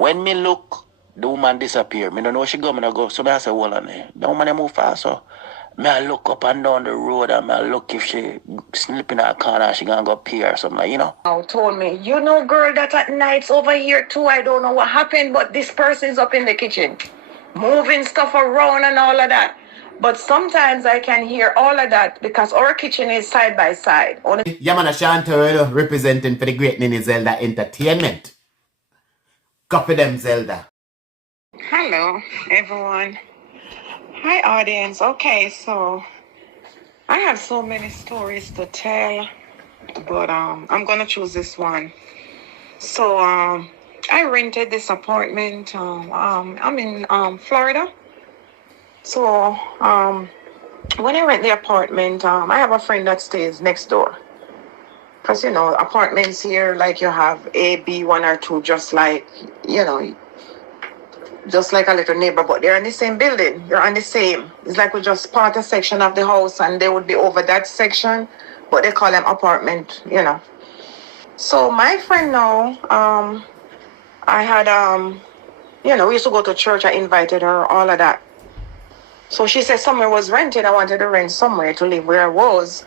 When me look, the woman disappear. Me don't know where she go. Me don't go. So I say, hold on. The woman they move fast. So me I look up and down the road and me I look if she slip in a corner, she gonna go pee or something like, you know. Told me, you know, girl, that at nights over here too. I don't know what happened, but this person's up in the kitchen, moving stuff around and all of that. But sometimes I can hear all of that because our kitchen is side by side. Yamana Chantel representing for the Great Nini Zelda Entertainment. Copy them, Zelda. Hello, everyone. Hi, audience. Okay, so I have so many stories to tell, but I'm gonna choose this one. So I rented this apartment. I'm in Florida. So when I rent the apartment, I have a friend that stays next door. Because, you know, apartments here, like you have A, B, 1 or 2, just like, you know, just like a little neighbor, but they're in the same building. You're on the same. It's like we just part a section of the house and they would be over that section, but they call them apartment, you know. So my friend now, I had, you know, we used to go to church. I invited her, all of that. So she said somewhere was rented. I wanted to rent somewhere to live where I was.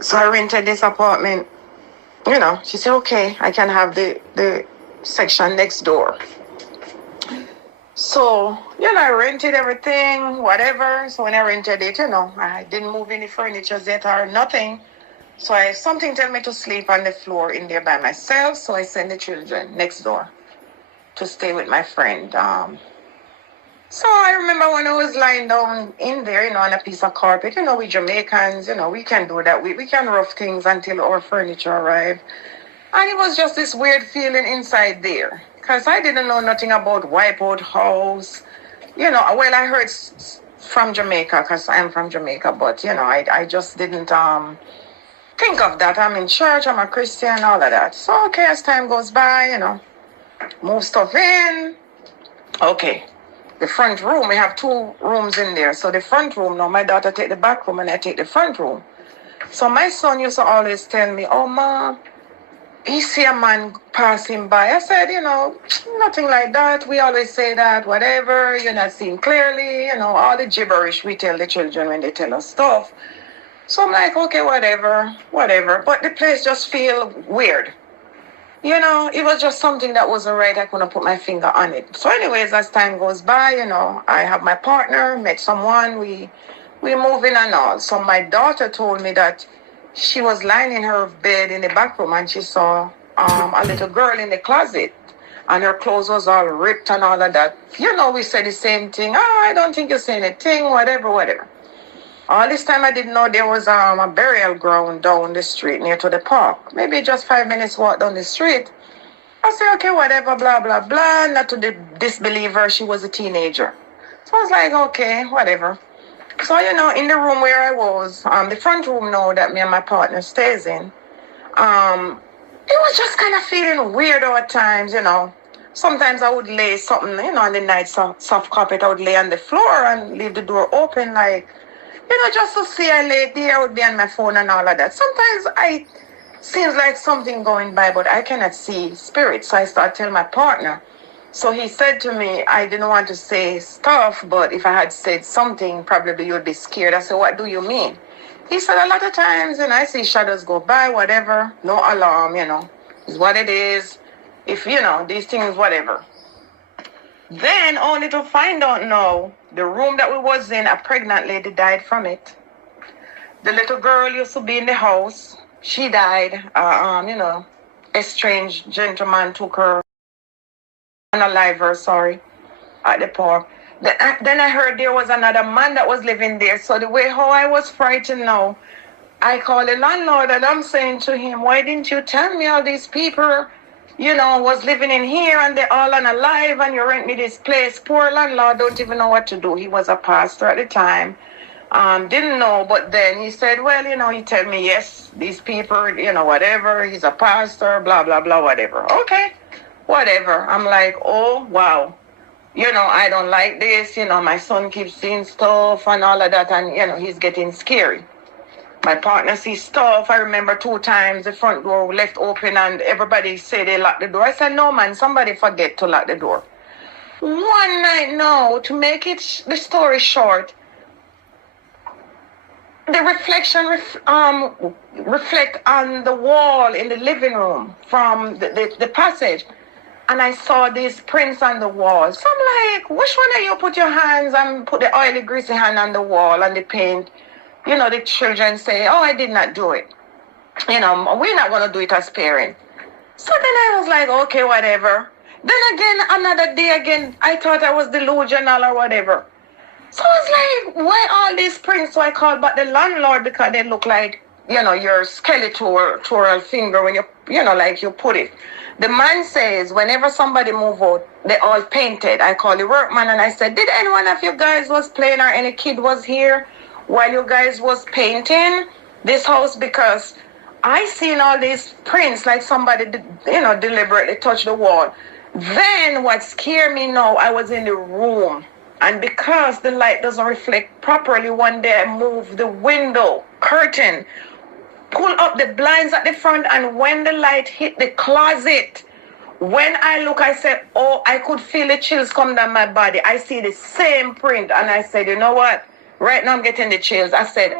So I rented this apartment. You know, she said, okay, I can have the section next door. So, you know, I rented everything, whatever. So when I rented it, you know, I didn't move any furniture yet or nothing. So something told me to sleep on the floor in there by myself. So I sent the children next door to stay with my friend. So I remember when I was lying down in there, you know, on a piece of carpet, you know, we Jamaicans, you know, we can do that. We can rough things until our furniture arrive. And it was just this weird feeling inside there. Because I didn't know nothing about Wipeout House. You know, well, I heard from Jamaica because I'm from Jamaica. But, you know, I just didn't think of that. I'm in church, I'm a Christian, all of that. So, okay, as time goes by, you know, move stuff in. Okay. The front room, we have 2 rooms in there. So the front room, now my daughter take the back room and I take the front room. So my son used to always tell me, oh, Ma, he see a man passing by. I said, you know, nothing like that. We always say that, whatever, you're not seeing clearly, you know, all the gibberish we tell the children when they tell us stuff. So I'm like, okay, whatever. But the place just feel weird. You know, it was just something that wasn't right. I couldn't put my finger on it. So anyways, as time goes by, you know, I have my partner, met someone, we move in and all. So my daughter told me that she was lying in her bed in the back room and she saw a little girl in the closet and her clothes was all ripped and all of that. You know, we said the same thing. Oh, I don't think you say anything, whatever. All this time I didn't know there was a burial ground down the street near to the park. Maybe just 5 minutes walk down the street. I said, okay, whatever, blah, blah, blah. Not to the disbeliever, she was a teenager. So I was like, okay, whatever. So, you know, in the room where I was, the front room now that me and my partner stays in, it was just kind of feeling weird at times, you know. Sometimes I would lay something, you know, on the nice soft carpet. I would lay on the floor and leave the door open like, you know, just to see I lay there, I would be on my phone and all of that. Sometimes seems like something going by, but I cannot see spirits. So I started telling my partner. So he said to me, I didn't want to say stuff, but if I had said something, probably you would be scared. I said, what do you mean? He said, a lot of times, and I see shadows go by, whatever, no alarm, you know, is what it is. If, you know, these things, whatever. Then only to find out now, the room that we was in, a pregnant lady died from it. The little girl used to be in the house. She died. You know, estranged gentleman took her, unalive her, sorry, at the park. Then I heard there was another man that was living there. So the way how I was frightened now, I called the landlord and I'm saying to him, why didn't you tell me all these people, you know, was living in here and they're all unalive and you rent me this place? Poor landlord don't even know what to do. He was a pastor at the time. Didn't know, but then he said, well, you know, he told me, yes, these people, you know, whatever, he's a pastor, blah, blah, blah, whatever. Okay, whatever. I'm like, oh, wow. You know, I don't like this. You know, my son keeps seeing stuff and all of that. And, you know, he's getting scary. My partner sees stuff. I remember 2 times the front door left open and everybody said they locked the door. I said, no, man, somebody forget to lock the door. One night, no, to make it the story short, the reflection reflect on the wall in the living room from the passage. And I saw these prints on the wall. So I'm like, which one of you put your hands and put the oily, greasy hand on the wall and the paint? You know, the children say, oh, I did not do it. You know, we're not going to do it as parents. So then I was like, okay, whatever. Then again, another day again, I thought I was delusional or whatever. So I was like, why all these prints? So I called back the landlord because they look like, you know, your skeletal finger when you know, like you put it. The man says, whenever somebody move out, they all painted. I called the workman and I said, did any one of you guys was playing or any kid was here while you guys was painting this house? Because I seen all these prints like somebody, you know, deliberately touched the wall. Then what scared me now, I was in the room. And because the light doesn't reflect properly, one day I moved the window curtain, pull up the blinds at the front, and when the light hit the closet, when I look, I said, oh, I could feel the chills come down my body. I see the same print, and I said, you know what? Right now I'm getting the chills. I said,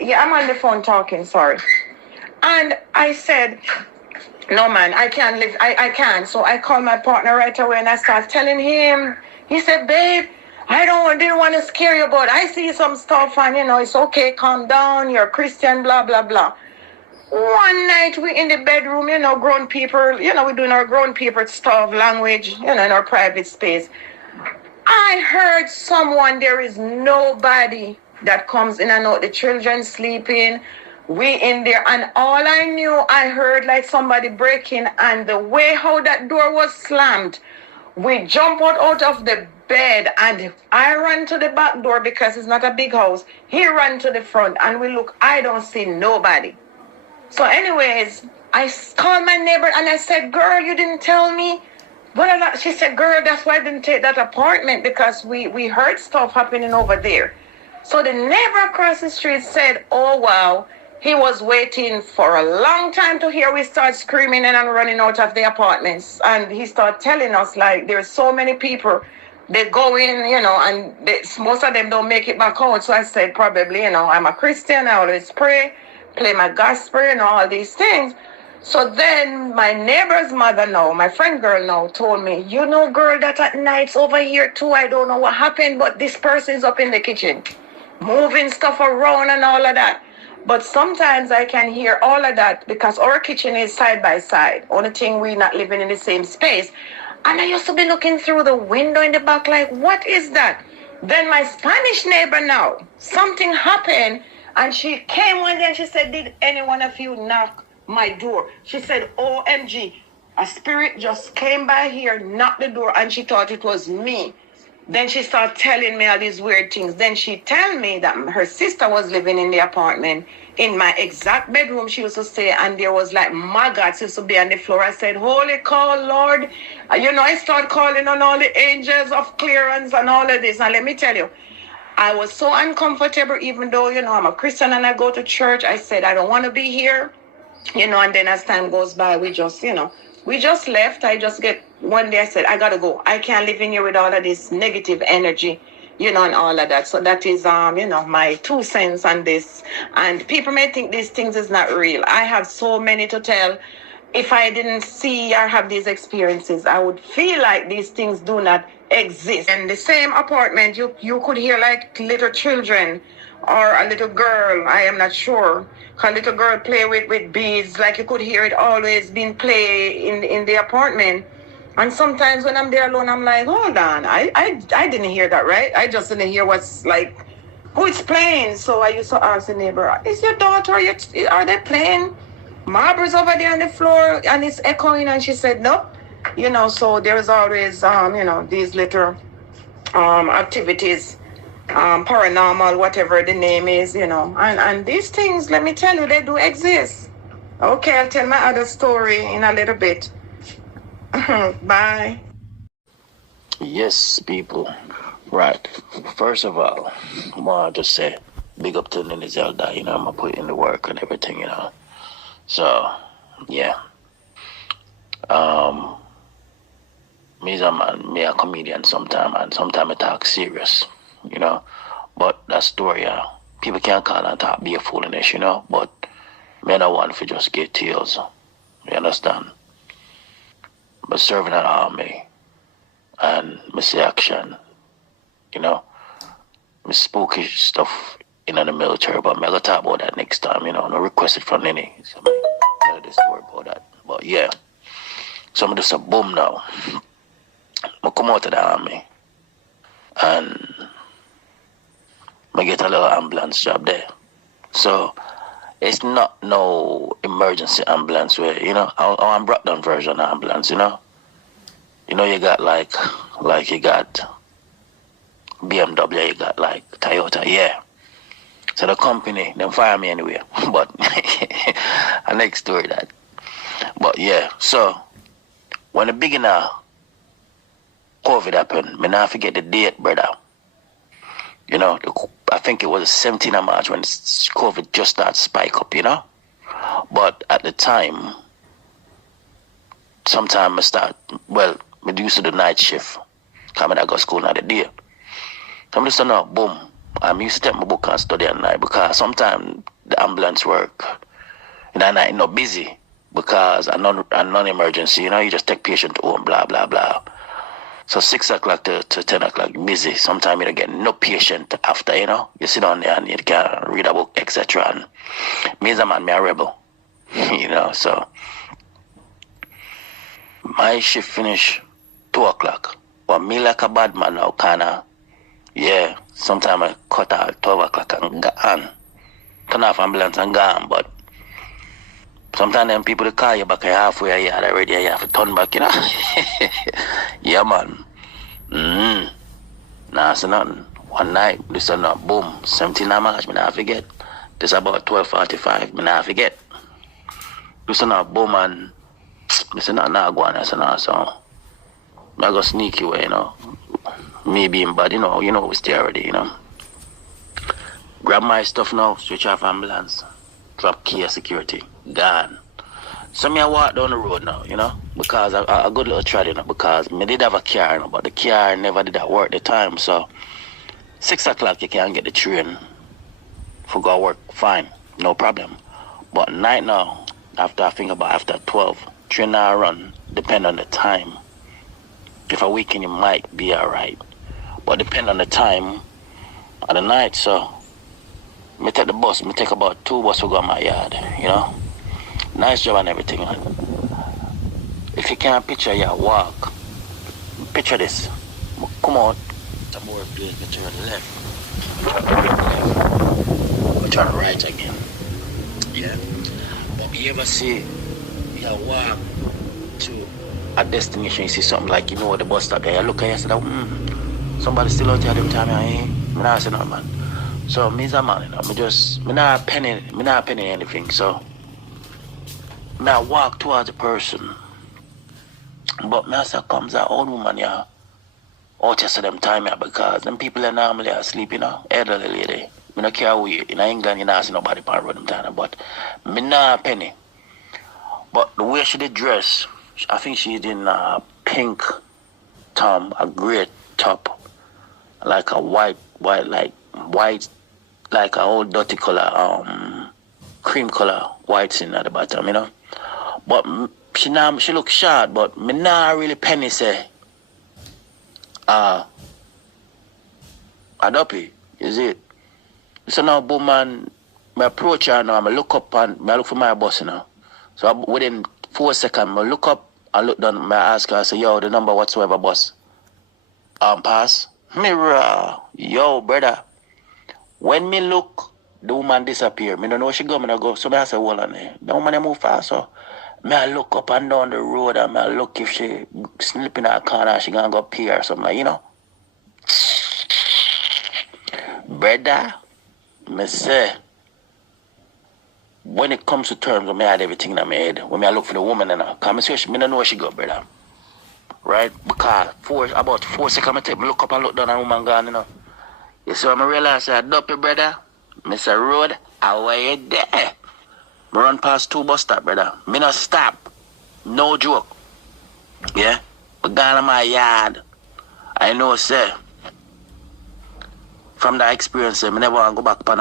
yeah, I'm on the phone talking, sorry. And I said, no, man, I can't live, I can't. So I called my partner right away, and I started telling him. He said, babe, didn't want to scare you, but I see some stuff and, you know, it's okay, calm down, you're a Christian, blah, blah, blah. One night we in the bedroom, you know, grown people, you know, we're doing our grown people stuff, language, you know, in our private space. I heard someone, there is nobody that comes in and out, the children sleeping, we in there, and all I knew, I heard like somebody breaking, and the way how that door was slammed, we jump out of the bed and I ran to the back door because it's not a big house. He ran to the front and we look, I don't see nobody. So anyways, I called my neighbor and I said, girl, you didn't tell me. She said, girl, that's why I didn't take that apartment because we heard stuff happening over there. So the neighbor across the street said, oh, wow. He was waiting for a long time to hear we start screaming and running out of the apartments. And he started telling us, like, there's so many people, they go in, you know, and most of them don't make it back out. So I said, probably, you know, I'm a Christian, I always pray, play my gospel and all these things. So then my neighbor's mother now, my friend girl now, told me, you know, girl, that at nights over here too, I don't know what happened, but this person's up in the kitchen, moving stuff around and all of that. But sometimes I can hear all of that because our kitchen is side by side. Only thing, we're not living in the same space. And I used to be looking through the window in the back like, what is that? Then my Spanish neighbor now, something happened. And she came one day and she said, did any one of you knock my door? She said, OMG, a spirit just came by here, knocked the door, and she thought it was me. Then she started telling me all these weird things. Then she told me that her sister was living in the apartment in my exact bedroom she used to stay, and there was like maggots used to be on the floor. I said, holy cow, Lord. You know, I started calling on all the angels of clearance and all of this. And let me tell you, I was so uncomfortable, even though, you know, I'm a Christian and I go to church. I said, I don't want to be here. You know, and then as time goes by, we just left. I just get, one day I said, I got to go. I can't live in here with all of this negative energy, you know, and all of that. So that is, you know, my 2 cents on this. And people may think these things is not real. I have so many to tell. If I didn't see or have these experiences, I would feel like these things do not exist. In the same apartment, you could hear like little children or a little girl, I am not sure, a little girl play with beads, like you could hear it always being play in the apartment. And sometimes when I'm there alone, I'm like, hold on, I didn't hear that, right? I just didn't hear what's like, who is playing. So I used to ask the neighbor, is your daughter, are they playing marbles over there on the floor and it's echoing? And she said, nope. You know, so there's always, you know, these little activities, paranormal, whatever the name is, you know. And these things, let me tell you, they do exist. Okay, I'll tell my other story in a little bit. Bye. Yes, people. Right. First of all, I want to say, big up to Nini Zelda, you know, I'm put in the work and everything, you know. So, yeah. Me is a man, me a comedian sometime, and sometime I talk serious, you know. But that story, people can't call and talk be a foolishness, you know. But me not want to just get tears, you understand? But serving an army and me see action, you know. Me spooky stuff in the military, but me gonna talk about that next time, you know. No requested from any. So me tell the story about that. But yeah. So I'm just a boom now. I come out of the army and I get a little ambulance job there. So it's not no emergency ambulance where, you know, I'm brought down version of ambulance, you know. You know, you got like you got BMW, you got like Toyota, yeah. So the company, them fire me anyway. But a next story that. But yeah, so when the beginner COVID happened, me not forget the date, brother. You know, I think it was 17th of March when COVID just started to spike up, you know. But at the time, sometime I start, well, me used to do night shift. Coming I go to school now the day. So I'm just saying, boom. I'm used to take my book and study at night because sometimes the ambulance work in the night not busy because a non-emergency, you know, you just take patient home, blah, blah, blah. So 6 o'clock to 10 o'clock, busy. Sometimes you don't get no patient after, you know. You sit down there and you can read a book, etc. And me as a man, me a rebel, you know. So my shift finish 2 o'clock. But me like a bad man now, kinda, yeah. Sometimes I cut out 12 o'clock and gone. Turn off ambulance and gone, but sometimes them people they call you back halfway a yard already, you have to turn back, you know. Yeah, man. Nah, so nothing. One night, this is not boom. 17th of March, me not forget. This about 12:45, me not forget. This is not boom and this is not go on, so now, so I go sneaky way, you know. Me being bad, you know, we stay already, you know. Grab my stuff now, switch off ambulance, drop key of security, gone. So me I walk down the road now, you know, because I good little trade, you know, because me did have a car, you know, but the car never did that work the time, so 6 o'clock you can get the train for go work, fine, no problem. But night now, after 12, train now run, depend on the time. If a weekend you might be alright, but depend on the time of the night, so me take the bus, me take about 2 buses to go to my yard, you know. Nice job and everything. If you can't picture your walk, picture this. Come out, the more place, me turn left. We turn right again. Yeah. But you ever see you walk to a destination, you see something like, you know, the bus stop there, you look at it and say, somebody still out here them time, I not say no, man. So me as a man, you know, me not penny anything, so me I walk towards the person, but me as comes an old woman, yeah, out just them time, yeah, because them people are normally asleep, you know, elderly lady. Me not care who you, in England, you not see nobody on road them time, but me not penny. But the way she did dress, I think she's in a pink top, a grey top, like a white, like a old dirty color, cream color, white in at the bottom, you know. But she look short, but me not really penny say, a Duppy, is it? So now, boom, man, me approach her now, I look up and I look for my boss, you know. So within 4 seconds, I look up, I look down, I ask her, I say, yo, the number whatsoever, boss. Pass. Mirror, yo, brother. When me look, the woman disappear. Me don't know where she go, me don't go. So I say, hold on there. The woman move fast, so me I look up and down the road and me I look if she slip in her corner, she gonna go pee or something, you know. Brother, me say, when it comes to terms, I had everything in my head. When I look for the woman, and I say, me don't know where she go, brother. Right? Because about 4 seconds, I look up and look down and the woman gone, you know. You see, I realize that Duppy, brother, Mr. Road, how are you there? Me run past 2 bus stop, brother. Me not stop. No joke. Yeah? But gone in my yard. I know, sir. From that experience, I never want to go back on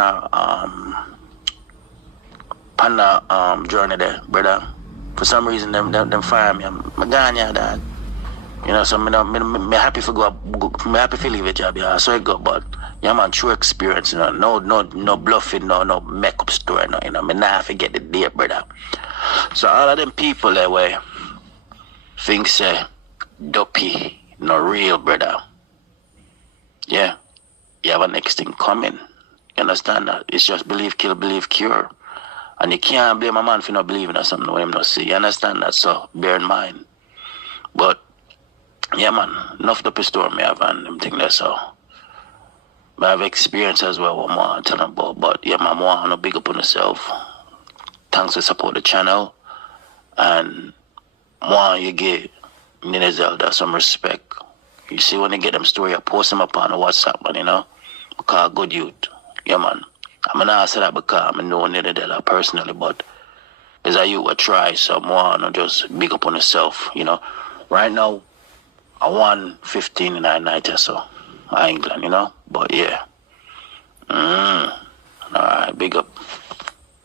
a journey there, brother. For some reason, them fire me. I'm gone here, dad. You know, so me happy for me happy for leave a job, yeah. So I go, but yeah, man, true experience, you know, no bluffing, no makeup story, no, you know, me not forget the day, brother. So all of them people that way think say Duppy, no real, brother. Yeah, you have a next thing coming. You understand that? It's just believe, kill, believe, cure. And you can't blame a man for not believing or something when him not see. You understand that? So bear in mind. But yeah, man, enough Duppy story me have and them thing there, so I have experience as well what I want to tell them about. But yeah, man, I want to big up on yourself. Thanks for support the channel. And want you give Nina Zelda some respect. You see when they get them story, I post them up on the WhatsApp, man, you know? Because good youth. Yeah, man. I'm not say that because I know Nina Zelda personally, but as a youth, I try, so I want to just big up on yourself, you know? Right now, I won 15 in that night or so. England, you know? But yeah. Alright, big up.